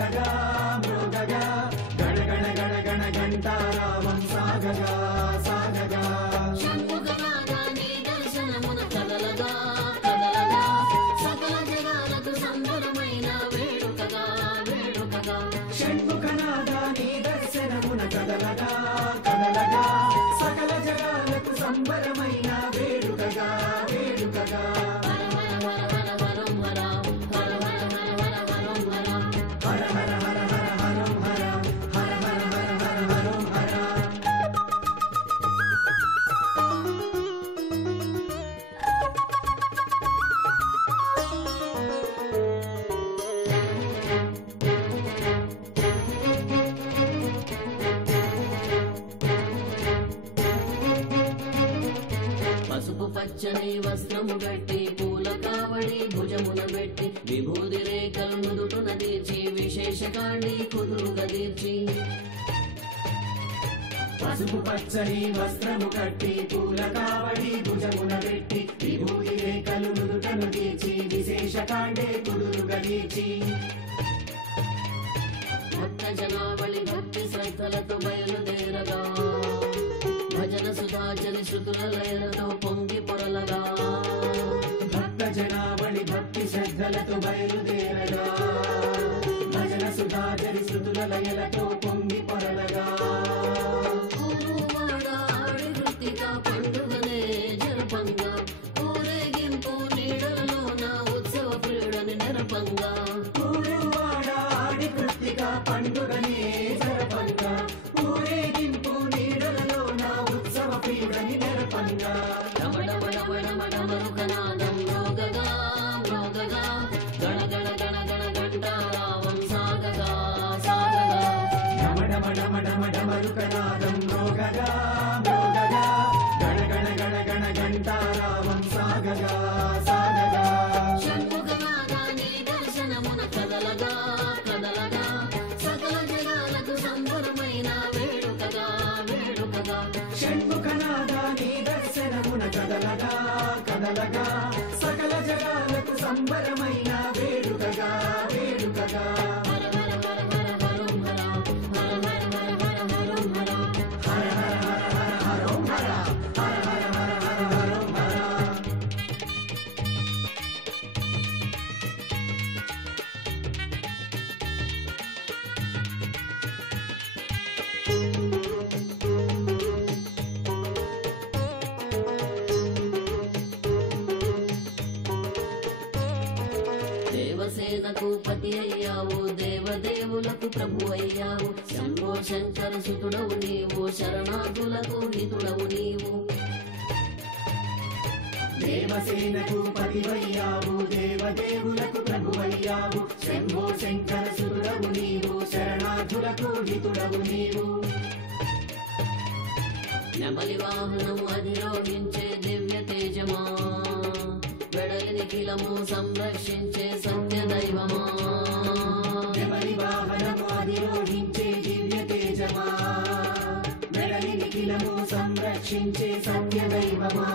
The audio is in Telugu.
మ్రోగగా మ్రోగగా గణ గణ గణ గణ గంటారావం సాగగా సాగగా షణ్ముఖనాథాని దర్శనమున కదలగా కదలగా సకల జగాలకు సంబరమైన వేడుకగా వేడుకగా షణ్ముఖనాథాని దర్శనమున కదలగా కదలగా సకల జగాలకు సంబరమైన వేడుకగా వేడుకగా పసుపు పచ్చని వస్త్రము గట్టి పూల కావడి భుజమున పెట్టి విభూది రేఖలు నుదుటున తీర్చి విశేషకాండి కుదురుగా తీర్చి పసుపు పచ్చని వస్త్రము కట్టి పూల కావడి భుజమున పెట్టి విభూతి రేఖలు నుదుటను తీర్చి విశేషకాండే కుదురుగా తీర్చి భక్త జనావళి భక్తి శ్రద్ధలతో బయలుదేరగా భజన సుధాచరి శృతుల లయలతో పొంగి పొరలగా భక్త జనావళి భక్తి శ్రద్ధలతో బయలుదేరగా భజన సుధాచరి శృతుల లయలతో పొంగి పొరలగా ఊరువాడ ఆడి కృతిక పండుగనే జరపంగా ఊరేగింపు నీడలలోన ఉత్సవ క్రీడని నెరపంగా ఊరువాడ ఆడి కృత్తిక పండుగనే జరపంగా ఊరేగింపు నీడలలోన ఉత్సవ క్రీడని నెరపంగా డమడమడమడమడమరుకనాదం మ్రోగగా మ్రోగగా గణ గణ గణ గణ గంటారావం సాగగా సాగగా డమడమడమడమరుకనాదం మ్రోగగా మ్రోగగా గణ గణ గణ గణ గంటారావం సాగగా సాగగా షణ్ముఖనాథాని దర్శనమున కదలగా కదలగా సకల జగాలకు సంబరమైన వేడుకగా వేడుకగా షణ్ముఖనాథాని దర్శనమున కదలగా కదలగా సకల జగాలకు సంబరమైన వేడుకగా వేడుకగా హర హర హర హర హరం హర హర హర హర హర హరం హర హర హర హర హర హరోం హర హర హర హర హర హరోం హర దేవసేనకు పతి అయ్యావు దేవదేవులకు ప్రభు అయ్యావు శంభో శంకర సుతుడవు నీవు శరణార్థులకు హితుడవు నీవు దేవసేనకు పతివయ్యావు దేవదేవులకు ప్రభువయ్యావు శంభో శంకర సురుడవు నీవు శరణార్థులకు హితుడవు నీవు నెమలి వాహనము అధిరోహించే దివ్య తేజమా వెడలి నిఖిలము సంరక్షించే సత్య దైవమా నెమలి వాహనము అధిరోహించే దివ్య తేజమా వెడలి నిఖిలము సంరక్షించే సత్య దైవమా